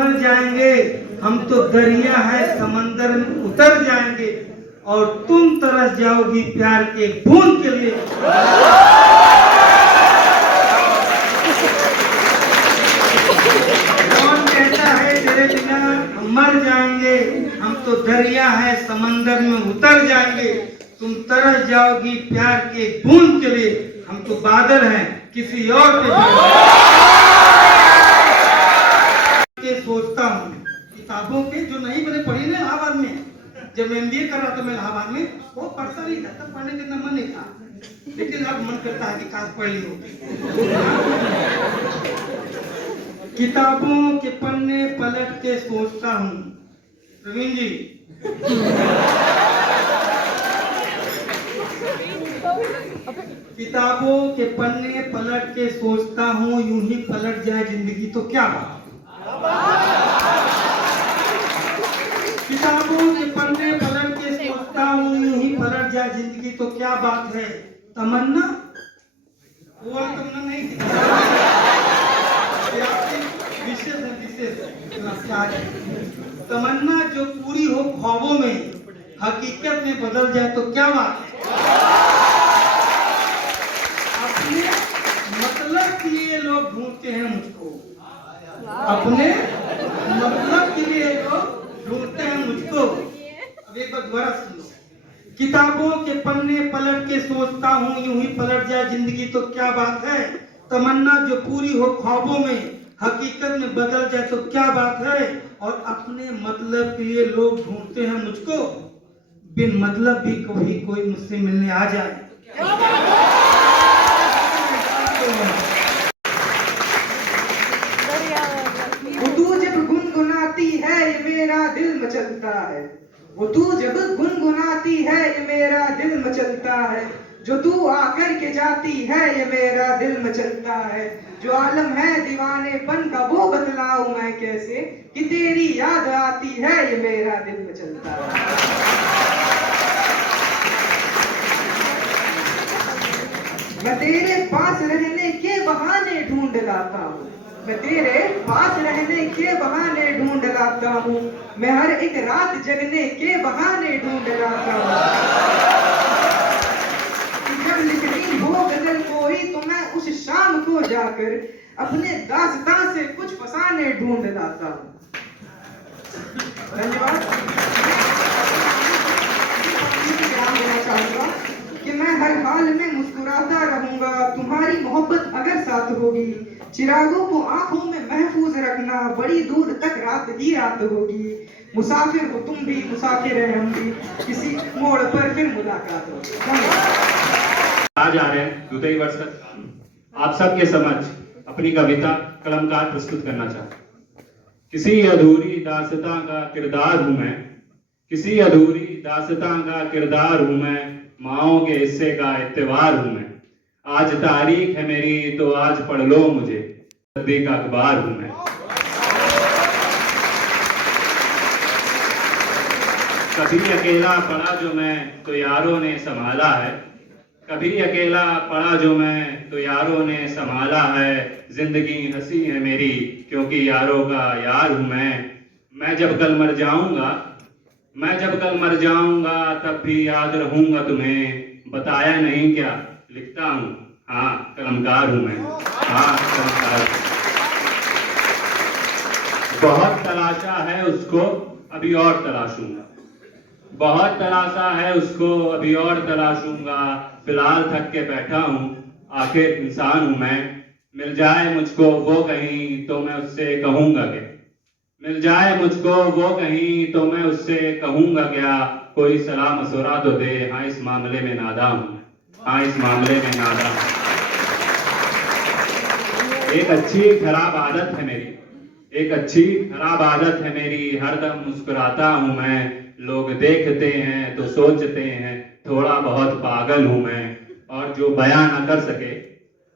मर जाएंगे, हम तो दरिया है समंदर में उतर जाएंगे, और तुम तरस जाओगी प्यार के बूंद के लिए। कौन कहता है तेरे बिना हम मर जाएंगे, हम तो दरिया है समंदर में उतर जाएंगे, तुम तरस जाओगी प्यार के बूंद के लिए। हम तो बादल हैं किसी और पे सोचता हूँ। किताबों के जो नहीं मैंने पढ़ी ना इलाहाबाद में, जब MBA कर रहा था मैं इलाहाबाद में, वो पढ़ता नहीं था, तब पढ़ने का मन नहीं था, लेकिन अब मन करता है कि काश पढ़ ली होती। किताबों के पन्ने पलट के सोचता हूँ, प्रवीण जी किताबों के पन्ने पलट के सोचता हूँ, यूं ही पलट जाए जिंदगी तो क्या बात। किताबों के पन्ने पलट के सोचता हूँ, यूं ही पलट जाए जिंदगी तो क्या बात है। तमन्ना वो तमन्ना नहीं थी, विशेष है, विशेष है। तमन्ना जो पूरी हो ख्वाबों में, हकीकत में बदल जाए तो क्या बात है। अपने मतलब के लिए लोग ढूंढते हैं मुझको, अपने मतलब के लिए लोग ढूंढते हैं मुझको। अब एक बार दोबारा सुन लो। किताबों के पन्ने पलट के सोचता हूँ, यूं ही पलट जाए जिंदगी तो क्या बात है। तमन्ना जो पूरी हो ख्वाबों में, हकीकत में बदल जाए तो क्या बात है। और अपने मतलब के लिए लोग ढूंढते हैं मुझको, बिन मतलब भी कभी कोई मुझसे मिलने आ जाए। तू जब गुनगुनाती है ये मेरा दिल मचलता है, वो तू जब गुनगुनाती है ये मेरा दिल मचलता है, जो तू आकर के जाती है ये मेरा दिल मचलता है। जो आलम है दीवानेपन का वो बतलाऊं मैं कैसे, कि तेरी याद आती है ये मेरा दिल मचलता है। मैं तेरे पास रहने के बहाने ढूंढ लाता हूँ, मैं तेरे पास रहने के बहाने ढूंढ लाता हूँ, मैं हर एक रात जगने के बहाने ढूंढ लाता हूँ। जब लिखनी हो गजल कोई तो मैं उस शाम को जाकर अपने दास्तां से कुछ फसाने ढूंढ लाता हूँ। धन्यवाद। देना चाहूंगा कि मैं हर हाल में मुस्कुराता रहूंगा, तुम्हारी मोहब्बत अगर साथ होगी, चिरागों को आंखों में महफूज रखना, बड़ी दूर तक रात ही रात होगी। मुसाफिर हो तुम भी, मुसाफिर है हम भी, किसी मोड़ पर फिर मुलाकात होगी। आज आ रहे हैं द्वितीय वर्ष आप सबके समक्ष अपनी कविता कलमकार प्रस्तुत करना चाहता हूं। किसी अधूरी दास्तां का किरदार हूं मैं, किसी अधूरी दास्तां का किरदार हूं मैं, माओ के हिस्से का इत्तेवार हूं मैं। आज तारीख है मेरी तो आज पढ़ लो मुझे, सदी का अखबार हूं मैं। कभी अकेला पड़ा जो मैं तो यारों ने संभाला है, कभी अकेला पड़ा जो मैं तो यारों ने संभाला है। जिंदगी हंसी है मेरी क्योंकि यारों का यार हूं मैं जब कल मर जाऊंगा, मैं जब कल मर जाऊंगा तब भी याद रहूंगा तुम्हें। बताया नहीं क्या लिखता हूँ, हाँ कलमकार हूं मैं, हाँ कलमकार। बहुत तलाशा है उसको अभी और तलाशूंगा, बहुत तलाशा है उसको अभी और तलाशूंगा। फिलहाल थक के बैठा हूँ, आखिर इंसान हूं मैं। मिल जाए मुझको वो कहीं तो मैं उससे कहूंगा क्या, मिल जाए मुझको वो कहीं तो मैं उससे कहूंगा क्या। कोई सलाह मशवरा तो दे, हाँ इस मामले में नादान हूं, हाँ इस मामले में नादान। एक अच्छी खराब आदत है मेरी, एक अच्छी खराब आदत है मेरी, हरदम मुस्कुराता हूं मैं। लोग देखते हैं तो सोचते हैं थोड़ा बहुत पागल हूं मैं। और जो बयां न कर सके,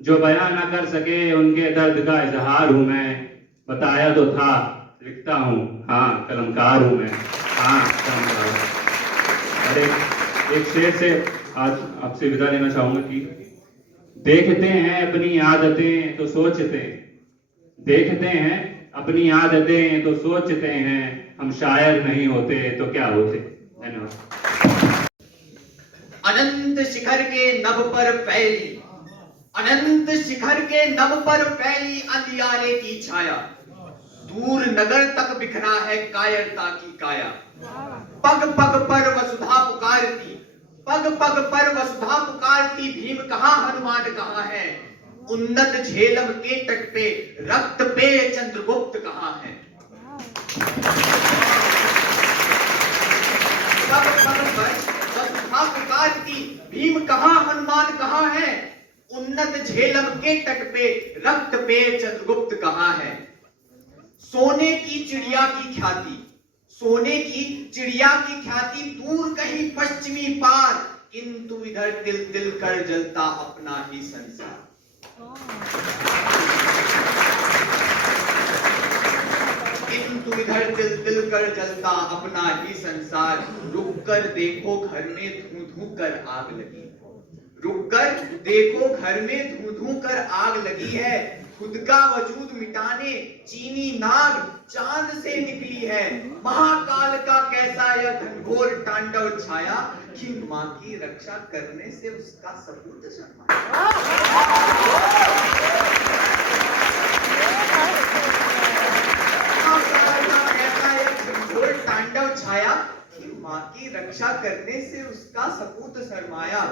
जो बयां न कर सके उनके दर्द का इजहार हूं मैं। बताया तो था लिखता हूं, हाँ कलमकार हूं मैं, हाँ कलमकार हूं। और एक शेर से आज आपसे विदा लेना चाहूंगा कि देखते हैं अपनी आदतें तो सोचते हैं, देखते हैं अपनी आदतें तो सोचते हैं, हम शायर नहीं होते तो क्या होते। धन्यवाद। अनंत शिखर के नभ पर फैली, अनंत शिखर के नभ पर फैली अंधियारे की छाया, दूर नगर तक बिखरा है कायरता की काया। पग पग पर वसुधा पुकारती, पग पग पर वसुधा पुकारती, भीम कहाँ हनुमान कहाँ है, उन्नत झेलम के तट पे रक्त पे चंद्रगुप्त कहाँ है। पग पग पर वसुधा पुकारती, भीम कहाँ हनुमान कहाँ है, उन्नत झेलम के तट पे रक्त पे चंद्रगुप्त कहाँ है। सोने की चिड़िया की ख्याति, सोने की चिड़िया की ख्याति दूर कहीं पश्चिमी पार, किंतु इधर दिल दिल कर जलता अपना ही संसार। किंतु इधर दिल दिल कर जलता अपना ही संसार, रुक कर देखो घर में धू धू कर आग लगी, रुक कर देखो घर में धू धू कर आग लगी है, खुद का वजूद मिटाने चीनी नाग चांद से निकली है। महाकाल का कैसा यह घनघोर तांडव छाया, कि माँ की रक्षा करने से उसका सपूत शर्माया। महाकाल का कैसा यह घनघोर तांडव छाया, कि माँ की रक्षा करने से उसका सपूत शर्माया।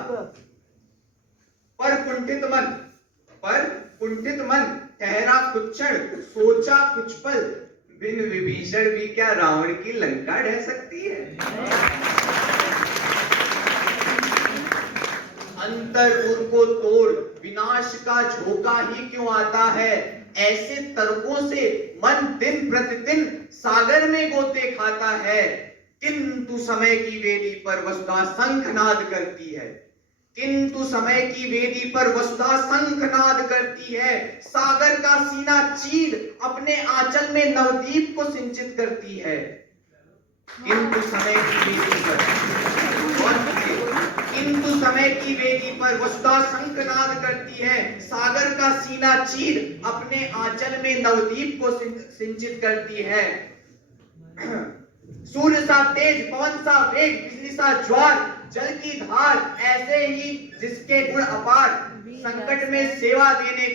पर कुंठित मन ठहरा कुछ क्षण, सोचा कुछ पल, बिन विभीषण भी क्या रावण की लंका ढह सकती है। अंतरपुर को तोड़ विनाश का झोंका ही क्यों आता है, ऐसे तर्कों से मन दिन प्रतिदिन सागर में गोते खाता है। किंतु समय की वेदी पर वसुधा शंखनाद करती है, किंतु समय की वेदी पर वसुधा शंखनाद करती है। सागर का सीना चीर अपने आंचल में नवदीप को सिंचित करती है। किंतु समय की वेदी पर, किंतु समय की वेदी पर वसुधा शंखनाद करती है। सागर का सीना चीर अपने आंचल में नवदीप को सिंचित करती है। सूर्य सा तेज, पवन सा वेग, बिजली सा ज्वार, जल की धार, ऐसे ही जिसके गुण अपार, संकट में सेवा देने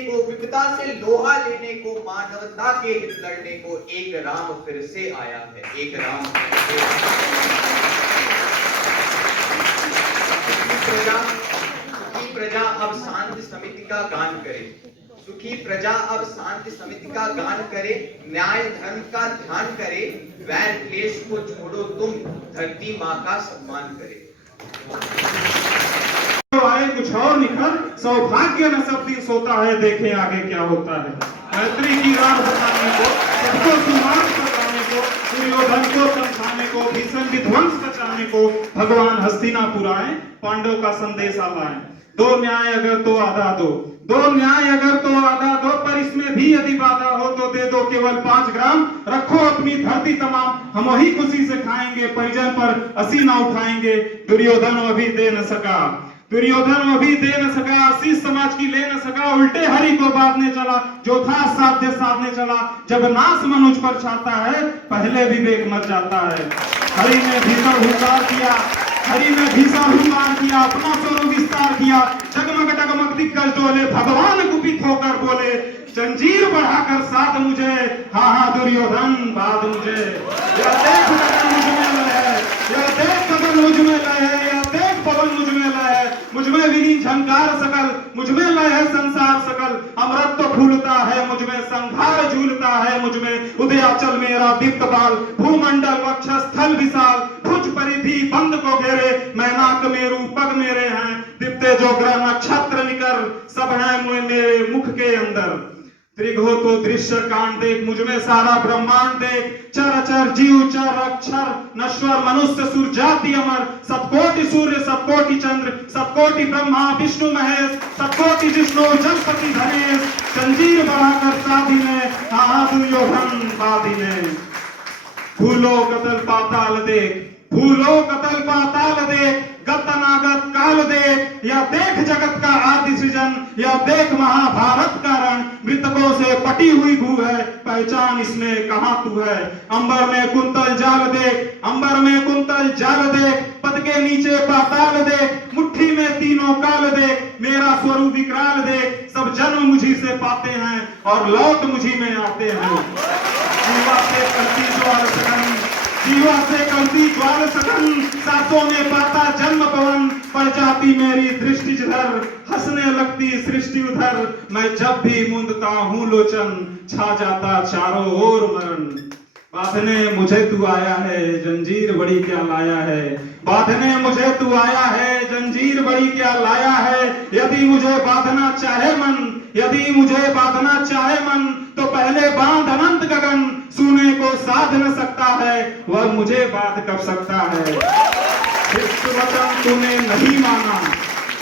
को, विपदा से लोहा लेने को, मानवता के हित लड़ने को एक राम फिर से आया है, एक राम फिर से आया है। सुखी प्रजा अब शांति समिति का गान करे, सुखी प्रजा अब शांति समिति का गान करे, न्याय धर्म का ध्यान करे, वैर क्लेश को छोड़ो तुम, धरती माँ का सम्मान करे। तो आए कुछ और निखर, सौभाग्य न सब दिन सोता है, देखें आगे क्या होता है। मैत्री की राह बताने को, सबको सुमार्ग बताने को, दुर्योधन को समझाने को, भीषण विध्वंस बचाने को भगवान हस्तिनापुर आए, पांडव का संदेश लाए। दो न्याय अगर तो आधा दो, दो न्याय अगर तो आधा दो, पर इसमें भी यदि बाधा हो तो दे दो केवल 5 ग्राम। रखो अपनी धरती तमाम, हम वही खुशी से खाएंगे, परिजन पर असी ना उठाएंगे। दुर्योधन अभी दे न सका, दुर्योधन अभी दे न सका, आशीष समाज की ले न सका, उल्टे हरि को बांधने चला, जो था साध्य साधने चला। जब नाश मनुज पर छाता है, पहले विवेक मर जाता है। हरि ने भीषण हुंकार किया, हरि ने भीषण हुंकार किया, अपना स्वरूप विस्तार किया, जगमग जगमग दिग्गज डोले, भगवान कुपित होकर बोले, जंजीर बढ़ाकर साथ मुझे, हाँ हाँ दुर्योधन बाध मुझे। यह देख गगन मुझ में लय है, यह देख गगन मुझ में लय है, यह देख पवन मुझ में लय है, मुझ में विनी झंकार सकल, मुझ में लय है संसार सकल। अमृत तो फूलता है मुझ में, संहार झूलता है मुझ में, उदयाचल मेरा दीप्त बाल, भूमंडल वक्षस्थल विशाल, भुज परिधि बंद को घेरे, मैनाक मेरू पग मेरे हैं, दीप्ते जो ग्रह नक्षत्र निकर, सब है मेरे मुख के अंदर। त्रिघो तो दृश्य कांड देख, मुझ में सारा ब्रह्मांड देख, चर चर जीव चर अक्षर, नश्वर मनुष्य सुर जाति अमर, सतकोटि सूर्य सतकोटि चंद्र, सतकोटि ब्रह्मा विष्णु महेश, सतकोटि जिष्णु जगपति धनेश, जंजीर बढ़ाकर साधी ने, हाँ दुर्योधन बाधी ने। भूलो कतल पाताल देख, भूलो कतल पाताल देख, गत अनागत काल देख, या देख जगत का आदि सृजन, या देख महाभारत का रण। मृतकों से पटी हुई भू है, पहचान इसमें कहां तू है। अंबर में कुंतल जाल देख, अंबर में कुंतल जाल देख, पद के नीचे पाताल देख, मुट्ठी में तीनों काल देख, मेरा स्वरूप विकराल देख। सब जन्म मुझी से पाते हैं और लौट मुझी में आते हैं। जीवा से करती ज्वाल सघन, जीवा से करती ज्वाल सघन, सांसों में पाता जन्म पवन। पड़ जाती मेरी दृष्टि जिधर, हंसने लगती सृष्टि उधर। मैं जब भी मूंदता हूँ लोचन, छा जाता चारों ओर मरण। बांधने मुझे तू आया है, जंजीर बड़ी क्या लाया है। बांधने मुझे तू आया है, जंजीर बड़ी क्या लाया है। यदि मुझे बांधना चाहे मन, यदि मुझे बांधना चाहे मन, तो पहले बांध अनंत गगन। सुने को साध न सकता है, वह मुझे बांध कब सकता है। हित वचन तूने नहीं माना,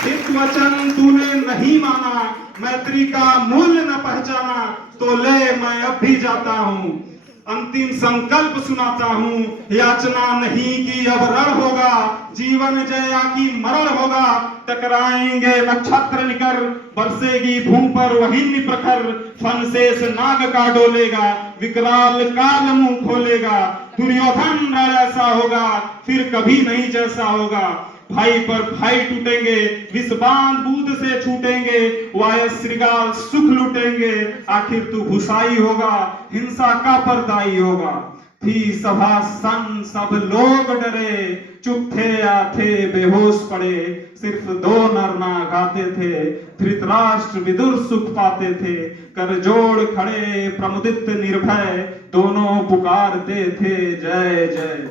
हित वचन तूने नहीं माना। मैत्री का मूल्य न पहचाना, तो ले मैं अब भी जाता हूँ। अंतिम संकल्प सुनाता हूँ, याचना नहीं की अब रण होगा। जीवन जया की मरण होगा। टकराएंगे नक्षत्र निकर, बरसेगी भूमि पर वही प्रखर। फन शेष नाग का डोलेगा, विकराल काल मुंह खोलेगा। दुर्योधन रण ऐसा होगा, फिर कभी नहीं जैसा होगा। भाई पर भाई टूटेंगे, विषबान बूंद से छूटेंगे। वाय श्रृंगार सुख लूटेंगे, आखिर तू भुसाई होगा, हिंसा का परदाई होगा। थी सभा सन, सब लोग डरे, चुप थे या थे बेहोश पड़े। सिर्फ दो नर ना गाते थे, धृतराष्ट्र विदुर सुख पाते थे। कर जोड़ खड़े प्रमुदित निर्भय, दोनों पुकारते थे जय जय।